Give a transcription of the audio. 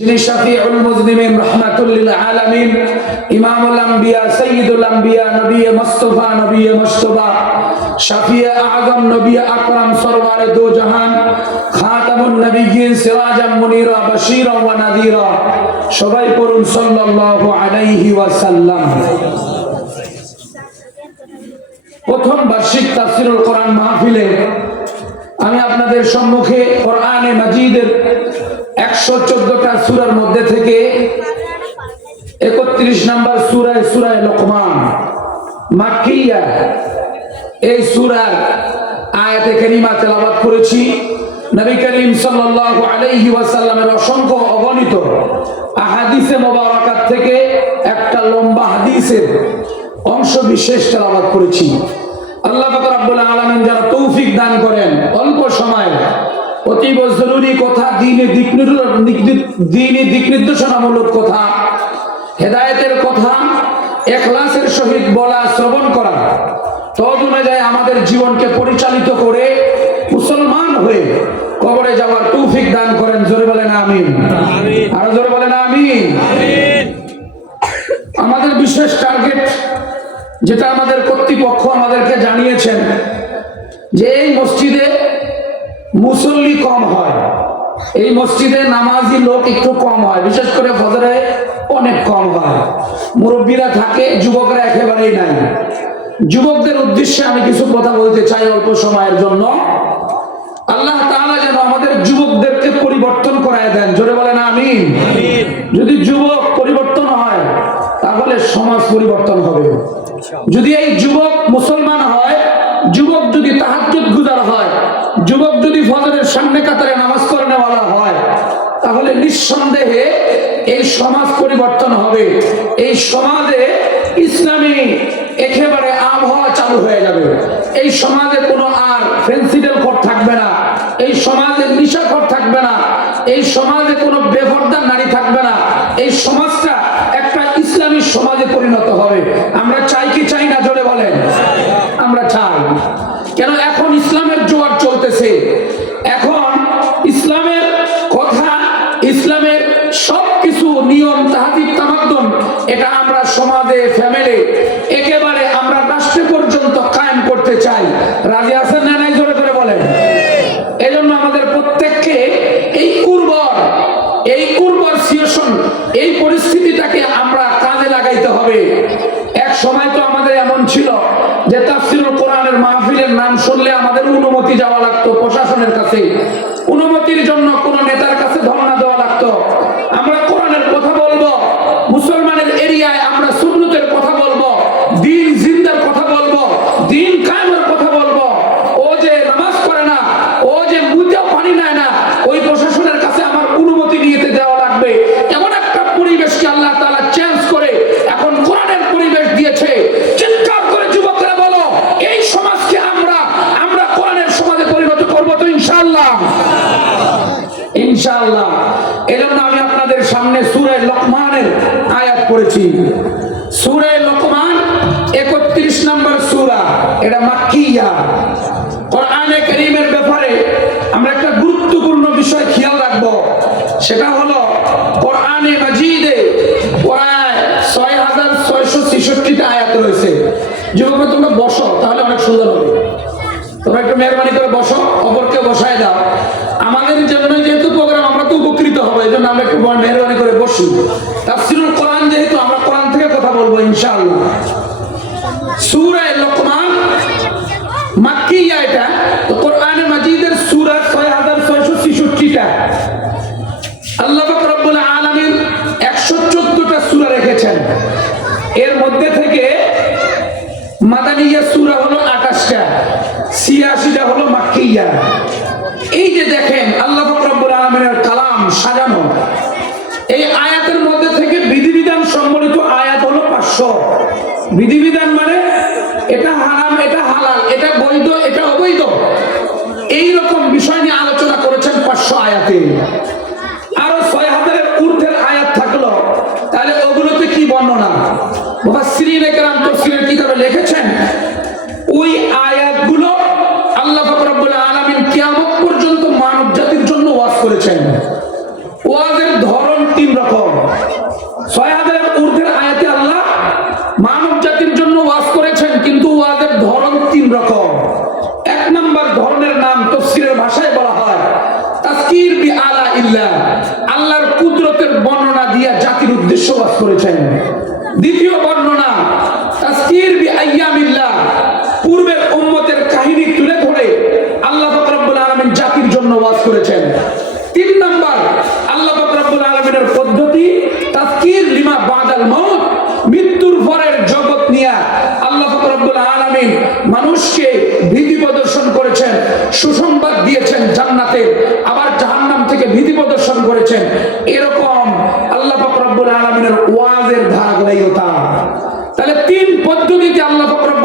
যিনি শাফিউল মুজনিমিন রাহমাতুল লিল আলামিন, ইমামুল আম্বিয়া, সাইয়্যিদুল আম্বিয়া, নবী মুস্তাফা, শাফিয়ে আযম, নবী আকরাম, সরওয়ারে দো জাহান, খাতামুন নবিয়্যিন, সিরাজাম মুনীরা, বাশীরা ওয়া নাযীরা। সবাই পড়ুন সাল্লাল্লাহু আলাইহি ওয়াসাল্লাম। প্রথম বার্ষিক তাফসীরুল কোরআন মাহফিলে আমি আপনাদের সম্মুখে কোরআনে মাজিদের 114টা সূরার মধ্যে থেকে 31 নম্বর সূরা লোকমান মাক্কিয়া, এই সূরার আয়াতে কারিমা তেলাওয়াত করেছি। নবী করিম সাল্লাল্লাহু আলাইহি ওয়াসাল্লামের অসংখ্য অগণিত আহাদিসে মুবারাকাত থেকে একটা লম্বা হাদিসের অংশ বিশেষ তেলাওয়াত করেছি। আল্লাহ পাক রব্বুল আলামিন যারা তৌফিক দান করেন অল্প সময়ে অতীব জরুরি কথা, দ্বীনি দিক নির্দেশনামূলক কথা, হেদায়েতের কথা ইখলাসের সহিত বলা, শ্রবণ করা, তদ অনুযায়ী আমাদের জীবনকে পরিচালিত করে মুসলমান হয়ে কবরে যাওয়ার তৌফিক দান করেন। জোরে বলেন আমিন। আরো জোরে বলেন আমিন। আমাদের বিশেষ টার্গেট, যেটা আমাদের কর্তৃপক্ষ আমাদেরকে জানিয়েছেন, যে এই মসজিদে মুসল্লি কম হয়, এই মসজিদে নামাজি লোক একটু কম হয়, বিশেষ করে ফজরে অনেক কম হয়, মুরব্বীরা থাকে, যুবকরা একেবারেই নাই। যুবকদের উদ্দেশ্যে আমি কিছু কথা বলতে চাই অল্প সময়ের জন্য। আল্লাহ তাআলা যেন আমাদের যুবকদেরকে পরিবর্তন করায় দেন। জোরে বলেন আমিন। যদি যুবক পরিবর্তন হয় তাহলে সমাজ পরিবর্তন হবে। যদি এই যুবক মুসলমান হয়, যুবক যদি তাহাজ্জুদ গুজার হয়, যুবক যদি ফজরের সামনে কাতারে নামাজ পড়নেওয়ালা হয়, তাহলে নিঃসন্দেহে এই সমাজ পরিবর্তন হবে। এই সমাজে ইসলামী একেবারে আবহাওয়া চালু হয়ে যাবে। এই সমাজে কোনো আর ফেন্সিডেল খোর থাকবে না, এই সমাজে নিশাখোর থাকবে না, এই সমাজে কোনো বেপরদা নারী থাকবে না। এই সমাজটা একটা ইসলামী সমাজে পরিণত হবে। আমরা চাই কি চাই না? জোরে বলেন। আমরা চাই। কেন? এখন ইসলামের জোয়ার চলতেছে, এখন ইসলামের কথা, ইসলামের সবকিছু নিয়ম, তাহাদিব, তামাদ্দুন, এটা আমরা সমাজে, ফ্যামিলি, একেবারে আমরা রাষ্ট্র পর্যন্ত কায়েম করতে চাই। রাজি আছেন না নাই? জোরে করে বলেন। এই জন্য আমাদের প্রত্যেককে এই উর্বর সিচুয়েশন, এই পরিস্থিতিটাকে আমরা কাজে লাগাইতে হবে। এক সময় তো আমাদের এমন ছিল যে তাফসীরুল কোরআনের মাহফিলের নাম শুনলে আমাদের অনুমতি যাওয়া লাগতো প্রশাসনের কাছে, অনুমতির জন্য কোন নেতার কাছে ধর্ণা দেওয়া লাগতো। আমরা কোরআনের কথা বলবো, মুসলমানের এরিয়ায় আমরা সুন্নতের কথা বলবো, দ্বীন জিন্দার কথা বলবো, দ্বীন কায়েমের কথা বলবো। ও যে নামাজ পড়ে না, ও যে মুতেও পানি নেয় না, ওই প্রশাসনের কাছে আমার অনুমতি নিতে দেওয়া লাগবে। এমন একটা পরিবেশকে আল্লাহ তাআলা চেঞ্জ করে এখন কোরআনের পরিবেশ দিয়েছে। চিৎকার করে যুবকরা বলো, এই সমাজকে আমরা কোরআনের সমাজে পরিণত করব তো ইনশাআল্লাহ। ইনশাআল্লাহ। এজন্য আমি আপনাদের সামনে সূরা লোকমানের আয়াত পড়েছি। সূরা লোকমান 31 নম্বর সূরা, এটা মাক্কিয়া। কোরআনে কারীমের ব্যাপারে আমরা একটা গুরুত্বপূর্ণ বিষয় খেয়াল রাখবো, সেটা হলো কোরআনে মাজিদে প্রায় 6666টা আয়াত রয়েছে। যুবকরা তোমরা বসো, তাহলে অনেক সুন্দর হবে। তোমরা একটু মেহরবানি করে বসো, অপরকে বসায় দাও। আমাদের জন্য যেহেতু প্রোগ্রাম, আমরা তো উপকৃত হবো, এই জন্য আমরা একটু মেহরবানি করে বসি। তাফসীরুল কোরআন যেহেতু, আমরা কোরআন থেকে কথা বলবো ইনশাআল্লাহ। সূরা লোকমান মাক্কিয়া, এটা তো কোরআনে মাজিদের সূরা 6666টা। আল্লাহ পাক রব্বুল আলামিন 114টা সূরা রেখেছেন। এর মধ্যে থেকে মাদানিয়া সূরা হলো 28টা, 86টা হলো মাক্কিয়া। এই যে দেখেন আল্লাহ পাক রব্বুল আলামিনের কালাম সাজানো, এই আয়াতের মধ্যে থেকে বিধিবিধান সম্বলিত আয়াত হলো 500। বিধিবিধান মানে এটা হারাম, এটা হালাল, এটা বৈধ, এটা অবৈধ, এই রকম বিষয় নিয়ে আলোচনা করেছেন 500 আয়াতে। আরো 6000-এর ঊর্ধ্বের আয়াত থাকলো, তাহলে ওগুলোতে কি বর্ণনা? মুফাসসিরিনে কেরাম তাফসীরের কিতাবে লিখেছেন, ওই আয়াতগুলো আল্লাহ পাক রব্বুল আলামিন কিয়ামত পর্যন্ত মানব জাতির জন্য ওয়াজ করেছেন। ওয়াজের ধরন উদ্দেশ্য ওয়াজ করেছেন। দ্বিতীয় বর্ণনা তাজকির বিআইয়ামিল্লাহ, পূর্বের উম্মতের কাহিনী তুলে ধরে আল্লাহ পাক রব্বুল আলামিন জাতির জন্য ওয়াজ করেছেন। 3 নাম্বার আল্লাহ পাক রব্বুল আলামিনের পদ্ধতি তাজকির লিমা বাদাল মাউত, মৃত্যুর পরের জগৎ নিয়ে আল্লাহ পাক রব্বুল আলামিন মানুষকে ভীতি প্রদর্শন করেছেন, সুসংবাদ দিয়েছেন জান্নাতের, আবার জাহান্নাম থেকে ভীতি প্রদর্শন করেছেন। এরকম আল্লাহ পাক রব্বুল আলামিনের ওয়াজের ধারাবাহিকতা। তাহলে 3 পদ্ধতিতে আল্লাহ পাক রব্বুল